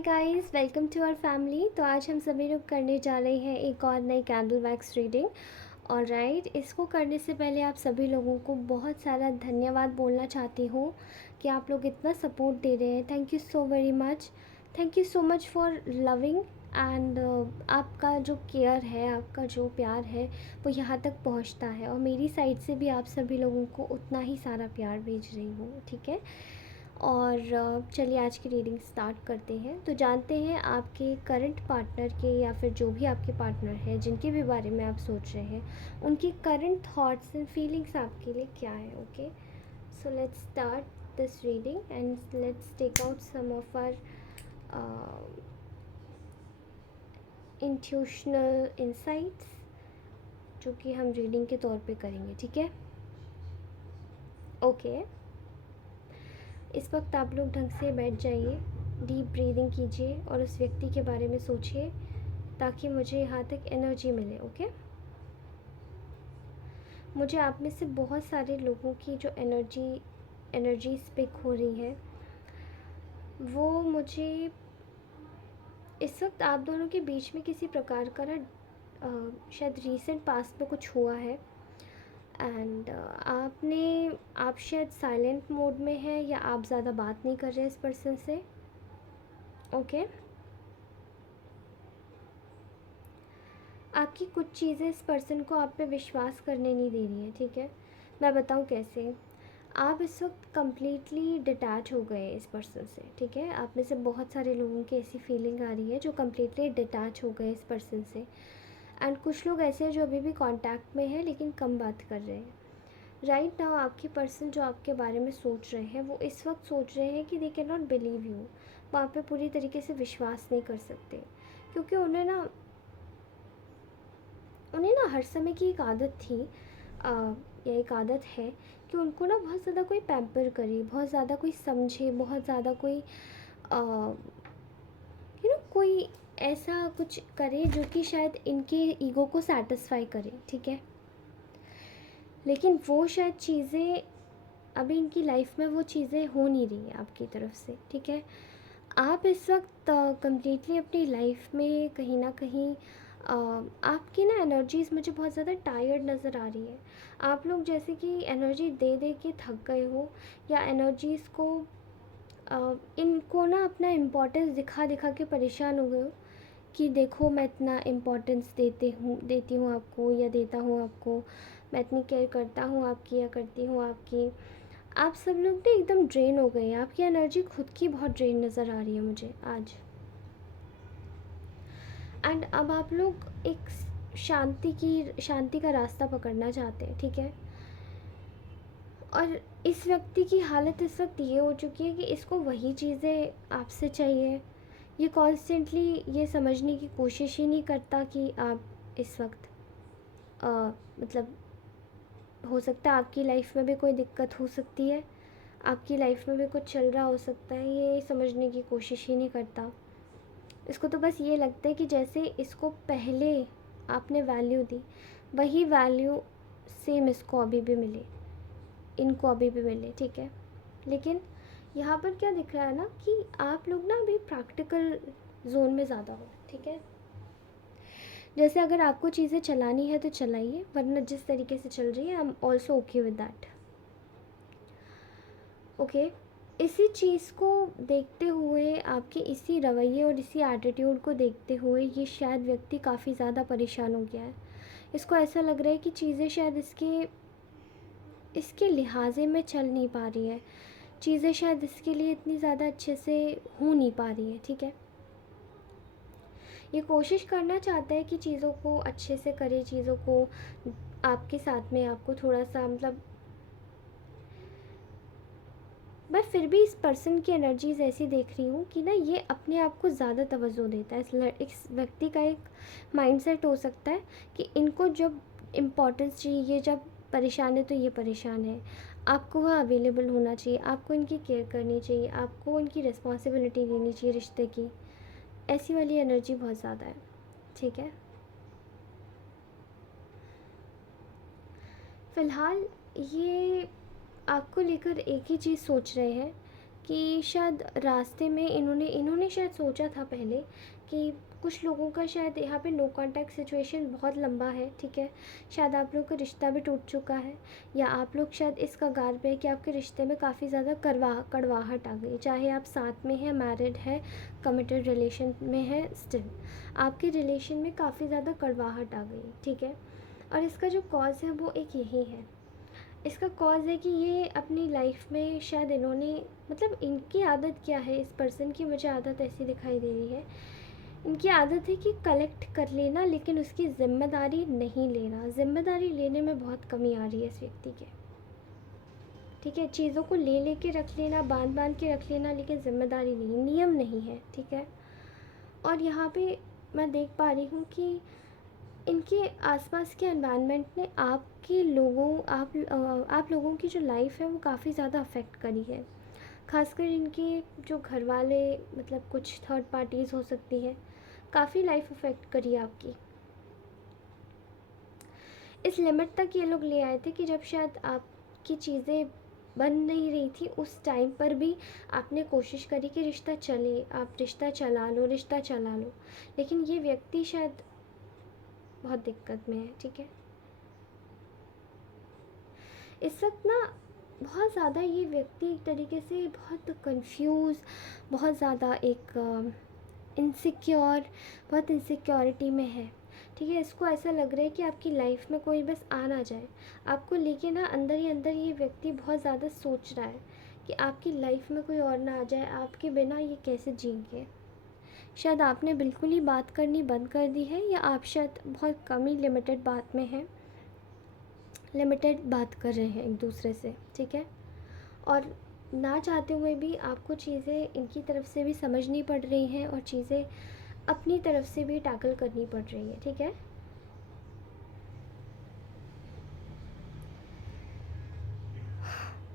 Guys, welcome to our family. तो आज हम सभी लोग करने जा रहे हैं एक और नई कैंडल वैक्स रीडिंग। और राइट, इसको करने से पहले आप सभी लोगों को बहुत सारा धन्यवाद बोलना चाहती हूँ कि आप लोग इतना सपोर्ट दे रहे हैं। Thank you so very much. Thank you so much for loving and आपका जो केयर है, आपका जो प्यार है, वो यहाँ तक पहुँचता है। और मेरी साइड से भी आप सभी लोगों को उतना ही सारा प्यार भेज रही हूँ, ठीक है। और चलिए आज की रीडिंग स्टार्ट करते हैं। तो जानते हैं आपके करंट पार्टनर के, या फिर जो भी आपके पार्टनर हैं जिनके भी बारे में आप सोच रहे हैं, उनकी करंट थॉट्स एंड फीलिंग्स आपके लिए क्या है। Okay, so let's start this reading and let's take out some of our intuitional insights, जो कि हम रीडिंग के तौर पे करेंगे, ठीक है। ओके, इस वक्त आप लोग ढंग से बैठ जाइए, डीप ब्रीदिंग कीजिए और उस व्यक्ति के बारे में सोचिए ताकि मुझे यहाँ तक एनर्जी मिले। ओके, मुझे आप में से बहुत सारे लोगों की जो एनर्जीज पिक हो रही है, वो मुझे इस वक्त आप दोनों के बीच में किसी प्रकार का ना शायद रीसेंट पास्ट में कुछ हुआ है। एंड आप शायद साइलेंट मोड में हैं, या आप ज़्यादा बात नहीं कर रहे हैं इस पर्सन से। ओके, आपकी कुछ चीज़ें इस पर्सन को आप पे विश्वास करने नहीं दे रही हैं, ठीक है। मैं बताऊँ कैसे। आप इस वक्त कम्प्लीटली डिटैच हो गए इस पर्सन से, ठीक है। आप में से बहुत सारे लोगों की ऐसी फीलिंग आ रही है जो कम्प्लीटली डिटैच हो गए इस पर्सन से। एंड कुछ लोग ऐसे हैं जो अभी भी कांटेक्ट में हैं लेकिन कम बात कर रहे हैं। राइट नाउ आपके पर्सन जो आपके बारे में सोच रहे हैं, वो इस वक्त सोच रहे हैं कि they can not believe you. वो आप पे पूरी तरीके से विश्वास नहीं कर सकते, क्योंकि उन्हें ना हर समय की एक आदत थी, या एक आदत है कि उनको ना बहुत ज़्यादा कोई पैम्पर करे, बहुत ज़्यादा कोई समझे, बहुत ज़्यादा कोई कोई ऐसा कुछ करे जो कि शायद इनके ईगो को सेटिस्फाई करे, ठीक है। लेकिन वो शायद चीज़ें अभी इनकी लाइफ में वो चीज़ें हो नहीं रही हैं आपकी तरफ से, ठीक है। आप इस वक्त कम्प्लीटली अपनी लाइफ में कहीं ना कहीं आपकी ना एनर्जीज़ मुझे बहुत ज़्यादा टायर्ड नज़र आ रही है। आप लोग जैसे कि एनर्जी दे दे के थक गए हो, या एनर्जीज़ को इनको ना अपना इम्पोर्टेंस दिखा दिखा के परेशान हो गए हो कि देखो मैं इतना इम्पोर्टेंस देती हूँ आपको, या देता हूँ आपको, मैं इतनी केयर करता हूँ आपकी, या करती हूँ आपकी। आप सब लोग ना एकदम ड्रेन हो गए हैं। आपकी एनर्जी खुद की बहुत ड्रेन नज़र आ रही है मुझे आज। एंड अब आप लोग एक शांति का रास्ता पकड़ना चाहते हैं, ठीक है। और इस व्यक्ति की हालत इस वक्त ये हो चुकी है कि इसको वही चीज़ें आपसे चाहिए। ये कॉन्स्टेंटली ये समझने की कोशिश ही नहीं करता कि आप इस वक्त मतलब हो सकता है आपकी लाइफ में भी कोई दिक्कत हो सकती है, आपकी लाइफ में भी कुछ चल रहा हो सकता है, ये समझने की कोशिश ही नहीं करता। इसको तो बस ये लगता है कि जैसे इसको पहले आपने वैल्यू दी, वही वैल्यू सेम इसको अभी भी मिले, इनको अभी भी मिले, ठीक है। लेकिन यहाँ पर क्या दिख रहा है ना, कि आप लोग ना अभी प्रैक्टिकल जोन में ज़्यादा हो, ठीक है। जैसे अगर आपको चीज़ें चलानी है तो चलाइए, वरना जिस तरीके से चल रही है आई am also okay with that. Okay, इसी चीज़ को देखते हुए, आपके इसी रवैये और इसी एटीट्यूड को देखते हुए, ये शायद व्यक्ति काफ़ी ज़्यादा परेशान हो गया है। इसको ऐसा लग रहा है कि चीज़ें शायद इसके लिहाजे में चल नहीं पा रही है, चीज़ें शायद इसके लिए इतनी ज़्यादा अच्छे से हो नहीं पा रही है, ठीक है। ये कोशिश करना चाहता है कि चीज़ों को अच्छे से करे, चीज़ों को आपके साथ में आपको थोड़ा सा मतलब, मैं फिर भी इस पर्सन की एनर्जीज ऐसी देख रही हूँ कि ना ये अपने आप को ज़्यादा तवज्जो देता है। इस व्यक्ति का एक माइंडसेट हो सकता है कि इनको जब इम्पोर्टेंस चाहिए, ये जब परेशान है तो ये परेशान है, आपको वह अवेलेबल होना चाहिए, आपको इनकी केयर करनी चाहिए, आपको इनकी रिस्पॉन्सिबिलिटी लेनी चाहिए रिश्ते की। ऐसी वाली एनर्जी बहुत ज़्यादा है, ठीक है। फ़िलहाल ये आपको लेकर एक ही चीज़ सोच रहे हैं कि शायद रास्ते में इन्होंने शायद सोचा था पहले कि कुछ लोगों का शायद यहाँ पे नो कांटेक्ट सिचुएशन बहुत लंबा है, ठीक है। शायद आप लोग का रिश्ता भी टूट चुका है, या आप लोग शायद इस कगार पे है कि आपके रिश्ते में काफ़ी ज़्यादा कड़वाहट आ गई। चाहे आप साथ में हैं, मैरिड है, कमिटेड रिलेशन में है, स्टिल आपके रिलेशन में काफ़ी ज़्यादा कड़वाहट आ गई, ठीक है। और इसका जो कॉज़ है वो एक यही है। इसका कॉज़ है कि ये अपनी लाइफ में शायद इन्होंने, मतलब इनकी आदत क्या है, इस पर्सन की मुझे आदत ऐसी दिखाई दे रही है, इनकी आदत है कि कलेक्ट कर लेना लेकिन उसकी ज़िम्मेदारी नहीं लेना। ज़िम्मेदारी लेने में बहुत कमी आ रही है इस व्यक्ति के, ठीक है। चीज़ों को ले के रख लेना, बांध के रख लेना, लेकिन ज़िम्मेदारी नहीं, नियम नहीं है, ठीक है। और यहाँ पे मैं देख पा रही हूँ कि इनके आसपास के एनवायरनमेंट ने आप लोगों की जो लाइफ है वो काफ़ी ज़्यादा अफेक्ट करी है। खासकर इनके जो घर वाले, मतलब कुछ थर्ड पार्टीज़ हो सकती हैं, काफ़ी लाइफ अफेक्ट करी है आपकी। इस लिमिट तक ये लोग ले आए थे कि जब शायद आपकी चीज़ें बन नहीं रही थी, उस टाइम पर भी आपने कोशिश करी कि रिश्ता चले, आप रिश्ता चला लो, लेकिन ये व्यक्ति शायद बहुत दिक्कत में है, ठीक है। इस वक्त ना बहुत ज़्यादा ये व्यक्ति एक तरीके से बहुत कंफ्यूज, बहुत ज़्यादा एक इनसिक्योर, बहुत इनसिक्योरिटी में है, ठीक है। इसको ऐसा लग रहा है कि आपकी लाइफ में कोई बस आ ना जाए, आपको लेके ना अंदर ही अंदर ये व्यक्ति बहुत ज़्यादा सोच रहा है कि आपकी लाइफ में कोई और ना आ जाए, आपके बिना ये कैसे जिएंगे। शायद आपने बिल्कुल ही बात करनी बंद कर दी है, या आप शायद बहुत कम ही लिमिटेड बात में हैं, लिमिटेड बात कर रहे हैं एक दूसरे से, ठीक है। और ना चाहते हुए भी आपको चीज़ें इनकी तरफ से भी समझनी पड़ रही हैं, और चीज़ें अपनी तरफ से भी टैकल करनी पड़ रही है, ठीक है।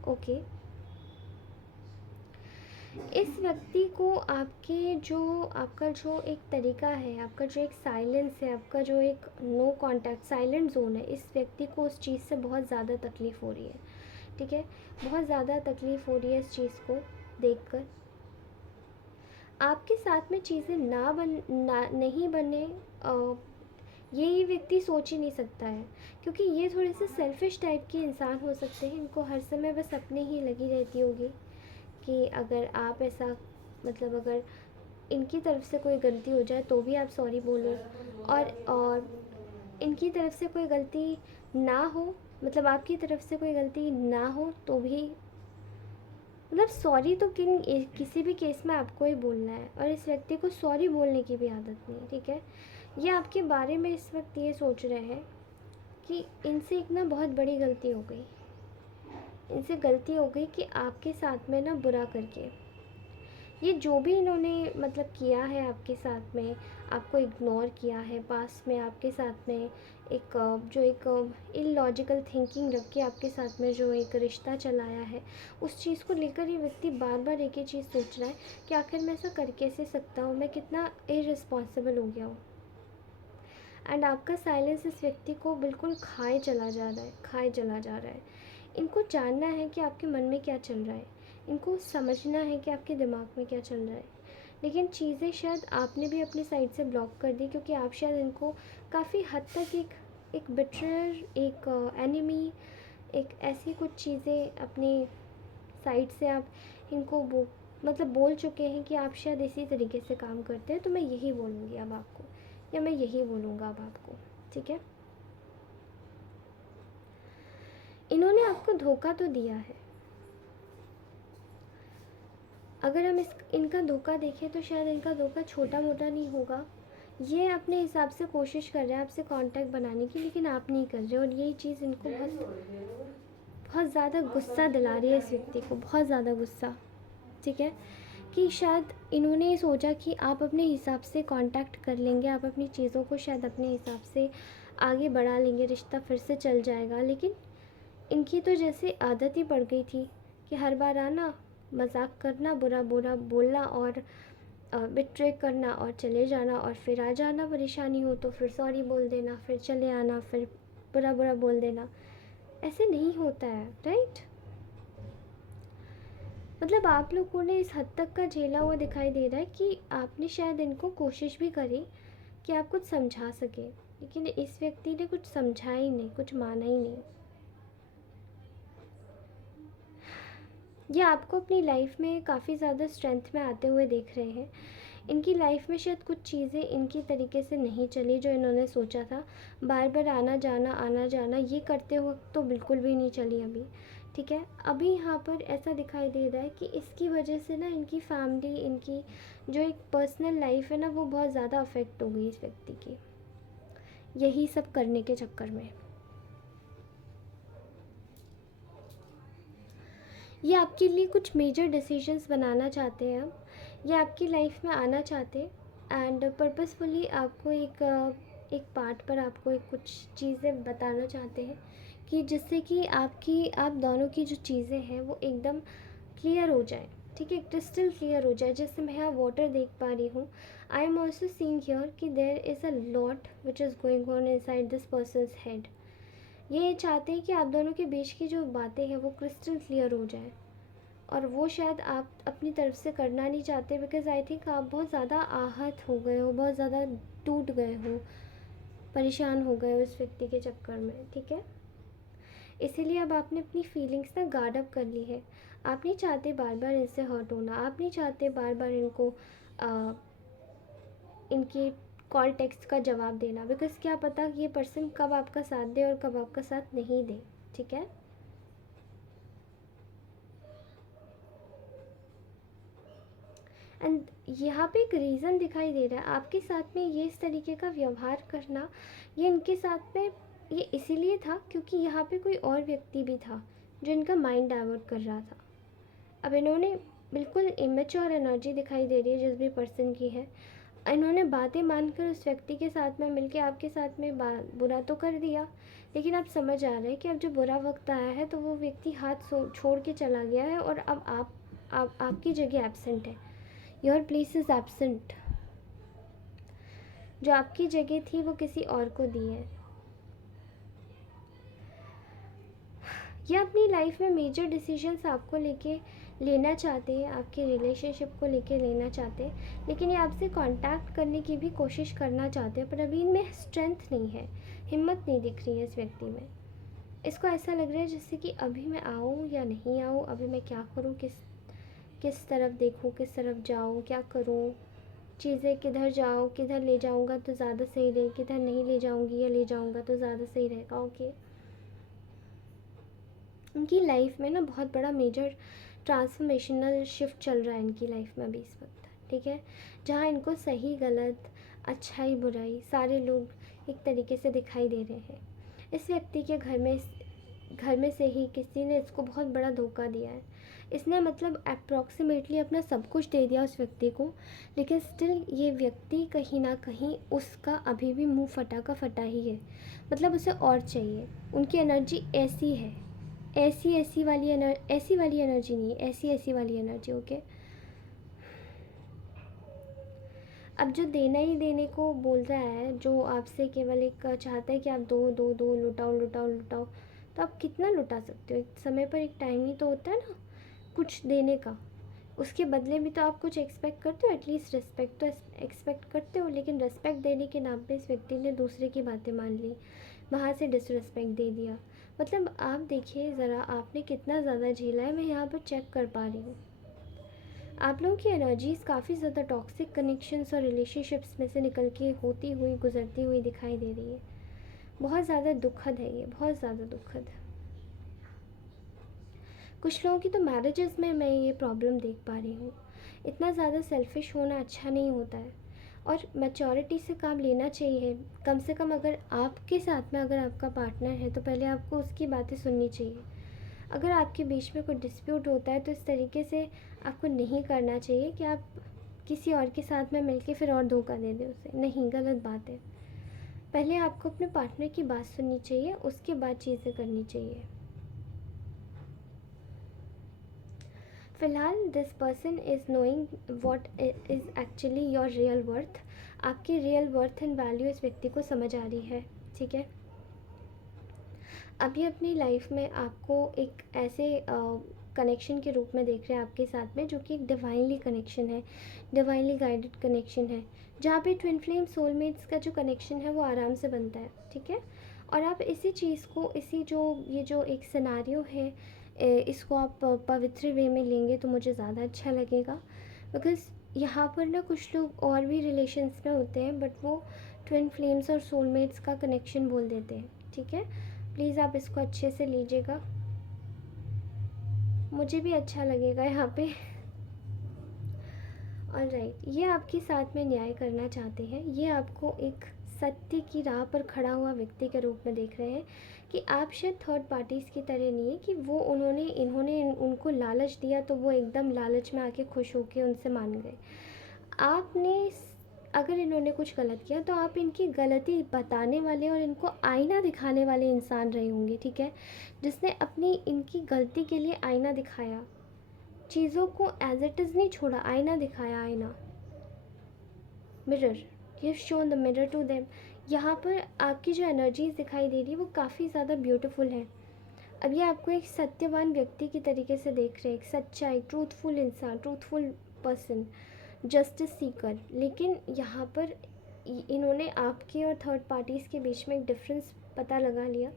ओके। इस व्यक्ति को आपका जो एक तरीका है, आपका जो एक साइलेंस है, आपका जो एक नो कांटेक्ट साइलेंट जोन है, इस व्यक्ति को उस चीज़ से बहुत ज़्यादा तकलीफ़ हो रही है, ठीक है। बहुत ज़्यादा तकलीफ़ हो रही है इस चीज़ को देखकर। आपके साथ में चीज़ें नहीं बने, ये व्यक्ति सोच ही नहीं सकता है, क्योंकि ये थोड़े से सेल्फिश टाइप के इंसान हो सकते हैं। इनको हर समय बस अपने ही लगी रहती होगी कि अगर आप ऐसा, मतलब अगर इनकी तरफ से कोई गलती हो जाए तो भी आप सॉरी बोलो, और इनकी तरफ से कोई गलती ना हो, मतलब आपकी तरफ से कोई गलती ना हो तो भी, मतलब सॉरी तो किसी भी केस में आपको ही बोलना है, और इस व्यक्ति को सॉरी बोलने की भी आदत नहीं है, ठीक है। ये आपके बारे में इस वक्त ये सोच रहे हैं कि इनसे एक ना बहुत बड़ी गलती हो गई, इनसे गलती हो गई कि आपके साथ में ना बुरा करके, ये जो भी इन्होंने मतलब किया है आपके साथ में, आपको इग्नोर किया है पास्ट में, आपके साथ में एक जो एक इलॉजिकल थिंकिंग रख के आपके साथ में जो एक रिश्ता चलाया है, उस चीज़ को लेकर ये व्यक्ति बार बार एक ही चीज़ सोच रहा है कि आखिर मैं ऐसा कर कैसे सकता हूँ, मैं कितना इररिस्पॉन्सिबल हो गया हूँ। एंड आपका साइलेंस इस व्यक्ति को बिल्कुल खाए चला जा रहा है। इनको जानना है कि आपके मन में क्या चल रहा है, इनको समझना है कि आपके दिमाग में क्या चल रहा है, लेकिन चीज़ें शायद आपने भी अपनी साइड से ब्लॉक कर दी, क्योंकि आप शायद इनको काफ़ी हद तक एक बिट्रेयर, एक एनिमी, एक ऐसी कुछ चीज़ें अपनी साइड से आप इनको मतलब बोल चुके हैं कि आप शायद इसी तरीके से काम करते हैं। तो मैं यही बोलूँगी अब आपको, या मैं यही बोलूँगा अब आपको, ठीक है। इन्होंने आपको धोखा तो दिया है। अगर हम इनका धोखा देखें तो शायद इनका धोखा छोटा मोटा नहीं होगा। ये अपने हिसाब से कोशिश कर रहे हैं आपसे कांटेक्ट बनाने की, लेकिन आप नहीं कर रहे, और यही चीज़ इनको बहुत ज़्यादा गुस्सा दिला रही है इस व्यक्ति को, बहुत ज़्यादा गुस्सा, ठीक है। कि शायद इन्होंने ये सोचा कि आप अपने हिसाब से कांटेक्ट कर लेंगे, आप अपनी चीज़ों को शायद अपने हिसाब से आगे बढ़ा लेंगे, रिश्ता फिर से चल जाएगा। लेकिन इनकी तो जैसे आदत ही पड़ गई थी कि हर बार आना, मजाक करना, बुरा बुरा बोलना, और बिट्रे करना, और चले जाना, और फिर आ जाना, परेशानी हो तो फिर सॉरी बोल देना, फिर चले आना, फिर बुरा बुरा बोल देना। ऐसे नहीं होता है, राइट। मतलब आप लोगों ने इस हद तक का झेला हुआ दिखाई दे रहा है कि आपने शायद इनको कोशिश भी करी कि आप कुछ समझा सके, लेकिन इस व्यक्ति ने कुछ समझा ही नहीं, कुछ माना ही नहीं। ये आपको अपनी लाइफ में काफ़ी ज़्यादा स्ट्रेंथ में आते हुए देख रहे हैं। इनकी लाइफ में शायद कुछ चीज़ें इनकी तरीके से नहीं चली जो इन्होंने सोचा था। बार बार आना जाना ये करते वक्त तो बिल्कुल भी नहीं चली अभी, ठीक है। अभी यहाँ पर ऐसा दिखाई दे रहा है कि इसकी वजह से ना इनकी फैमिली, इनकी जो एक पर्सनल लाइफ है ना, वो बहुत ज़्यादा अफेक्ट हो गई इस व्यक्ति की, यही सब करने के चक्कर में। ये आपके लिए कुछ मेजर डिसीजंस बनाना चाहते हैं अब, ये आपकी लाइफ में आना चाहते हैं एंड पर्पसफुली आपको एक पार्ट पर आपको एक कुछ चीज़ें बताना चाहते हैं कि जिससे कि आप दोनों की जो चीज़ें हैं वो एकदम क्लियर हो जाए, ठीक है, क्रिस्टल क्लियर हो जाए। जैसे मैं यहाँ वाटर देख पा रही हूँ, I am also seeing here कि there is a lot which is going on inside this persons head. ये चाहते हैं कि आप दोनों के बीच की जो बातें हैं वो क्रिस्टल क्लियर हो जाए, और वो शायद आप अपनी तरफ से करना नहीं चाहते, बिकॉज़ आई थिंक आप बहुत ज़्यादा आहत हो गए हो, बहुत ज़्यादा टूट गए हो, परेशान हो गए हो इस व्यक्ति के चक्कर में, ठीक है। इसीलिए अब आपने अपनी फीलिंग्स ना गार्ड अप कर ली है। आप नहीं चाहते बार बार इनसे हर्ट होना, आप नहीं चाहते बार बार इनको इनके कॉल टेक्स्ट का जवाब देना, बिकॉज़ क्या पता ये पर्सन कब आपका साथ दे और कब आपका साथ नहीं दे, ठीक है। एंड यहाँ पे एक रीज़न दिखाई दे रहा है आपके साथ में ये इस तरीके का व्यवहार करना, ये इनके साथ में ये इसीलिए था क्योंकि यहाँ पे कोई और व्यक्ति भी था जो इनका माइंड डाइवर्ट कर रहा था। अब इन्होंने बिल्कुल इमेच्योर एनर्जी दिखाई दे रही है जिस भी पर्सन की है, इन्होंने बातें मानकर उस व्यक्ति के साथ में मिलके आपके साथ में बुरा तो कर दिया, लेकिन अब समझ आ रहा है कि अब जो बुरा वक्त आया है तो वो व्यक्ति हाथ छोड़ के चला गया है और अब आपकी जगह एब्सेंट है। Your place is absent. जो आपकी जगह थी वो किसी और को दी है। ये अपनी लाइफ में मेजर डिसीजंस आपको लेके लेना चाहते हैं, आपके रिलेशनशिप को लेके लेना चाहते हैं, लेकिन ये आपसे कांटेक्ट करने की भी कोशिश करना चाहते हैं, पर अभी इनमें स्ट्रेंथ नहीं है, हिम्मत नहीं दिख रही है इस व्यक्ति में। इसको ऐसा लग रहा है जैसे कि अभी मैं आऊँ या नहीं आऊँ, अभी मैं क्या करूँ, किस तरफ देखूँ, किस तरफ जाऊँ, क्या करूँ, चीज़ें किधर जाऊँ, किधर ले जाऊँगा तो ज़्यादा सही रहे, किधर नहीं ले जाऊँगी या ले जाऊँगा तो ज़्यादा सही रहेगा। ओके, उनकी लाइफ में ना बहुत बड़ा मेजर ट्रांसफॉर्मेशनल शिफ्ट चल रहा है इनकी लाइफ में अभी इस वक्त, ठीक है, जहाँ इनको सही गलत, अच्छाई बुराई सारे लोग एक तरीके से दिखाई दे रहे हैं। इस व्यक्ति के घर में से ही किसी ने इसको बहुत बड़ा धोखा दिया है। इसने मतलब अप्रॉक्सीमेटली अपना सब कुछ दे दिया उस व्यक्ति को, लेकिन स्टिल ये व्यक्ति कहीं ना कहीं उसका अभी भी मुंह फटा का फटा ही है, मतलब उसे और चाहिए। उनकी एनर्जी ऐसी है, ऐसी वाली एनर्जी नहीं, ऐसी वाली एनर्जी। ओके, अब जो देना ही देने को बोल रहा है, जो आपसे केवल एक चाहता है कि आप दो दो दो लुटाओ, तो आप कितना लुटा सकते हो? एक समय पर एक टाइम ही तो होता है ना कुछ देने का, उसके बदले भी तो आप कुछ एक्सपेक्ट करते हो, एटलीस्ट रिस्पेक्ट तो एक्सपेक्ट करते हो। लेकिन रिस्पेक्ट देने के नाम पे इस व्यक्ति ने दूसरे की बातें मान ली, वहाँ से डिसरिस्पेक्ट दे दिया। मतलब आप देखिए ज़रा, आपने कितना ज़्यादा झेला है, मैं यहाँ पर चेक कर पा रही हूँ। आप लोगों की एनर्जीज़ काफ़ी ज़्यादा टॉक्सिक कनेक्शंस और रिलेशनशिप्स में से निकल के होती हुई गुजरती हुई दिखाई दे रही है। बहुत ज़्यादा दुखद है ये, बहुत ज़्यादा दुखद। कुछ लोगों की तो मैरिजेस में मैं ये प्रॉब्लम देख पा रही हूँ। इतना ज़्यादा सेल्फिश होना अच्छा नहीं होता है, और मैच्योरिटी से काम लेना चाहिए। कम से कम अगर आपके साथ में अगर आपका पार्टनर है तो पहले आपको उसकी बातें सुननी चाहिए। अगर आपके बीच में कोई डिस्प्यूट होता है तो इस तरीके से आपको नहीं करना चाहिए कि आप किसी और के साथ में मिलके फिर और धोखा दे दें उसे, नहीं, गलत बात है। पहले आपको अपने पार्टनर की बात सुननी चाहिए, उसके बाद चीज़ें करनी चाहिए। फ़िलहाल this person is knowing what is actually your real worth. आपकी रियल वर्थ एंड वैल्यू इस व्यक्ति को समझ आ रही है, ठीक है। अभी अपनी लाइफ में आपको एक ऐसे कनेक्शन के रूप में देख रहे हैं आपके साथ में, जो कि एक डिवाइनली कनेक्शन है, डिवाइनली गाइडेड कनेक्शन है, जहाँ पे ट्विन फ्लेम सोलमेट्स का जो कनेक्शन है वो आराम से बनता है, ठीक है। और आप इसी चीज़ को, इसी जो ये जो एक सिनारियो है, इसको आप पवित्र वे में लेंगे तो मुझे ज़्यादा अच्छा लगेगा। बिकॉज़ यहाँ पर ना कुछ लोग और भी रिलेशंस में होते हैं, बट वो ट्विन फ्लेम्स और सोलमेट्स का कनेक्शन बोल देते हैं, ठीक है। प्लीज़ आप इसको अच्छे से लीजिएगा, मुझे भी अच्छा लगेगा यहाँ पे। ऑलराइट, ये आपके साथ में न्याय करना चाहते हैं, ये आपको एक सत्य की राह पर खड़ा हुआ व्यक्ति के रूप में देख रहे हैं कि आप शायद थर्ड पार्टीज़ की तरह नहीं है कि वो इन्होंने उनको लालच दिया तो वो एकदम लालच में आके खुश होके उनसे मान गए। आपने अगर इन्होंने कुछ गलत किया तो आप इनकी गलती बताने वाले और इनको आईना दिखाने वाले इंसान रहे होंगे, ठीक है, जिसने अपनी इनकी गलती के लिए आईना दिखाया, चीज़ों को एज इट इज़ नहीं छोड़ा, आईना दिखाया, आईना, mirror, you have shown the mirror to them. यहाँ पर आपकी जो एनर्जीज दिखाई दे रही है वो काफ़ी ज़्यादा ब्यूटीफुल है। अब ये आपको एक सत्यवान व्यक्ति की तरीके से देख रहे हैं, एक सच्चा, एक ट्रूथफुल इंसान, ट्रूथफुल पर्सन, जस्टिस सीकर। लेकिन यहाँ पर इन्होंने आपके और थर्ड पार्टीज़ के बीच में एक डिफरेंस पता लगा लिया।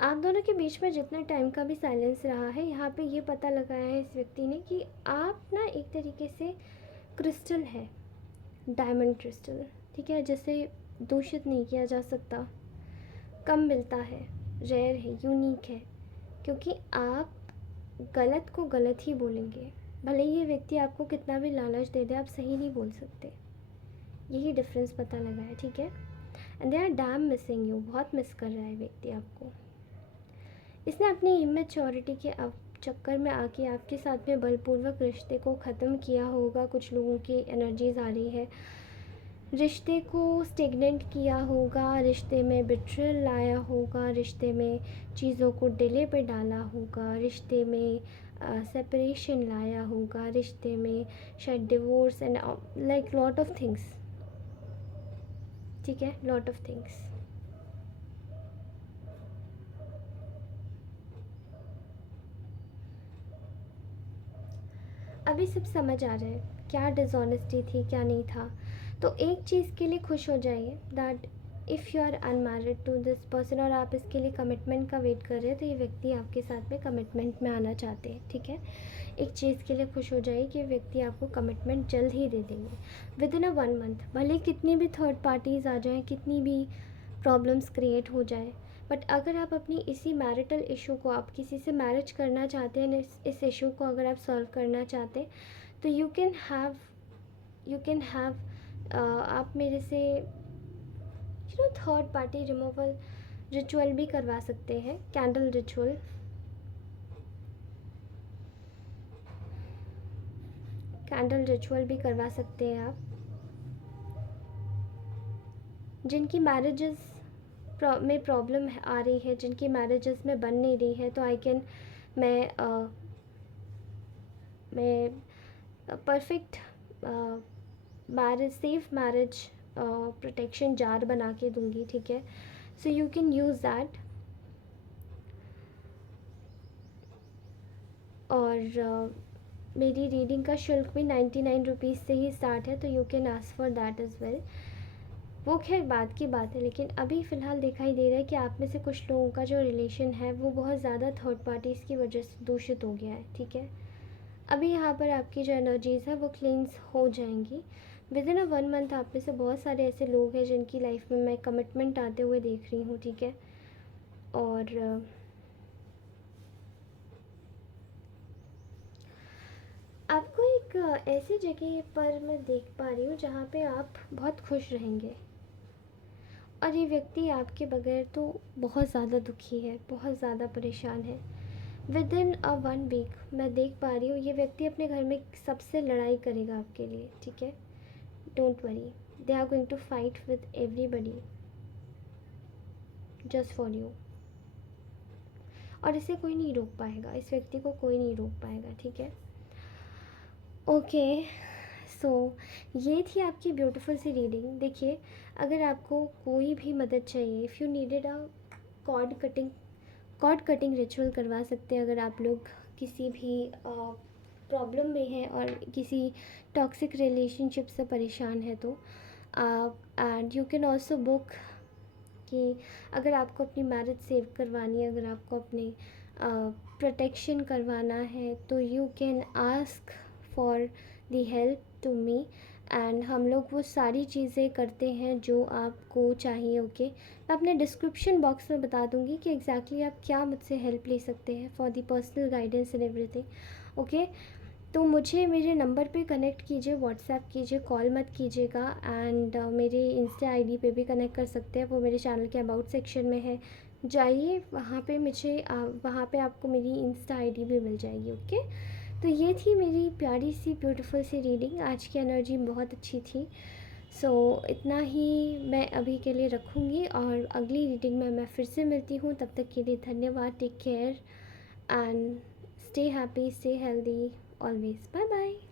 आप दोनों के बीच में जितना टाइम का भी साइलेंस रहा है, यहाँ पे ये पता लगाया है इस व्यक्ति ने कि आप ना एक तरीके से क्रिस्टल है, डायमंड क्रिस्टल, ठीक है, जिसे दूषित नहीं किया जा सकता, कम मिलता है, रेयर है, यूनिक है, क्योंकि आप गलत को गलत ही बोलेंगे। भले ये व्यक्ति आपको कितना भी लालच दे दे, आप सही नहीं बोल सकते। यही डिफरेंस पता लगा है, ठीक है। And they are damn missing you, बहुत मिस कर रहा है व्यक्ति आपको। इसने अपनी इमेच्योरिटी के चक्कर में आके आपके साथ में बलपूर्वक रिश्ते को ख़त्म किया होगा। कुछ लोगों की एनर्जीज आ रही है, रिश्ते को स्टेगनेंट किया होगा, रिश्ते में बिट्रेयल लाया होगा, रिश्ते में चीज़ों को डिले पे डाला होगा, रिश्ते में सेपरेशन लाया होगा, रिश्ते में शायद divorce and like lot of things, ठीक है, लॉट ऑफ थिंग्स। अभी सब समझ आ रहा है क्या डिसऑनेस्टी थी, क्या नहीं था। तो एक चीज़ के लिए खुश हो जाइए, that if you are unmarried to this person और आप इसके लिए कमिटमेंट का वेट कर रहे हैं, तो ये व्यक्ति आपके साथ में कमिटमेंट में आना चाहते हैं, ठीक है। एक चीज़ के लिए खुश हो जाइए कि व्यक्ति आपको कमिटमेंट जल्द ही दे देंगे, विद इन अ 1 मंथ। भले कितनी भी थर्ड पार्टीज़ आ जाएँ, कितनी भी प्रॉब्लम्स क्रिएट हो जाए, बट अगर आप अपनी इसी मैरिटल इशू को, आप किसी से मैरिज करना चाहते हैं, इस इशू को अगर आप सॉल्व करना चाहते हैं, तो यू कैन हैव आप मेरे से थर्ड पार्टी रिमूवल रिचुअल भी करवा सकते हैं, कैंडल रिचुअल। कैंडल रिचुअल भी करवा सकते हैं आप। जिनकी मैरिजेस में प्रॉब्लम आ रही है, जिनकी मैरिजेस में बन नहीं रही है, तो मैं perfect marriage, safe marriage protection jar बना के दूंगी, ठीक है। So you can use that. और मेरी रीडिंग का शुल्क भी 99 रुपीज़ से ही स्टार्ट है, तो you can ask for that is well. वो खैर बाद की बात है, लेकिन अभी फ़िलहाल दिखाई दे रहा है कि आप में से कुछ लोगों का जो रिलेशन है वो बहुत ज़्यादा थर्ड पार्टीज़ की वजह से दूषित हो गया है, ठीक है। अभी यहाँ पर आपकी जो एनर्जीज़ है वो क्लींस हो जाएंगी विद इन अ 1 मंथ। आप में से बहुत सारे ऐसे लोग हैं जिनकी लाइफ में मैं कमिटमेंट आते हुए देख रही हूँ, ठीक है। और आपको एक ऐसी जगह पर मैं देख पा रही हूँ जहाँ पे आप बहुत खुश रहेंगे, और ये व्यक्ति आपके बगैर तो बहुत ज़्यादा दुखी है, बहुत ज़्यादा परेशान है। विद इन अ 1 वीक मैं देख पा रही हूँ ये व्यक्ति अपने घर में सबसे लड़ाई करेगा आपके लिए, ठीक है। Don't worry, they are going to fight with everybody just for you. और इसे कोई नहीं रोक पाएगा, इस व्यक्ति को कोई नहीं रोक पाएगा, ठीक है। ओके, सो ये थी आपकी ब्यूटीफुल सी रीडिंग। देखिए, अगर आपको कोई भी मदद चाहिए, if you needed a cord cutting ritual करवा सकते हैं अगर आप लोग किसी भी प्रॉब्लम में हैं और किसी टॉक्सिक रिलेशनशिप से परेशान है तो and you can also book कि अगर आपको अपनी मैरिज सेव करवानी है, अगर आपको अपने प्रोटेक्शन करवाना है तो you can ask for the help to me and हम लोग वो सारी चीज़ें करते हैं जो आपको चाहिए। ओके मैं अपने डिस्क्रिप्शन बॉक्स में बता दूँगी कि एग्जैक्टली आप क्या मुझसे हेल्प ले सकते हैं for the personal guidance and everything. Okay तो मुझे मेरे नंबर पे कनेक्ट कीजिए, व्हाट्सएप कीजिए, कॉल मत कीजिएगा एंड मेरे इंस्टा आईडी पे भी कनेक्ट कर सकते हैं, वो मेरे चैनल के अबाउट सेक्शन में है, जाइए वहाँ पे मुझे वहाँ पे आपको मेरी इंस्टा आईडी भी मिल जाएगी। ओके तो ये थी मेरी प्यारी सी ब्यूटीफुल सी रीडिंग, आज की एनर्जी बहुत अच्छी थी। सो इतना ही मैं अभी के लिए रखूँगी और अगली रीडिंग में मैं फिर से मिलती हूँ। तब तक के लिए धन्यवाद, take care and stay happy, stay healthy always. Bye bye.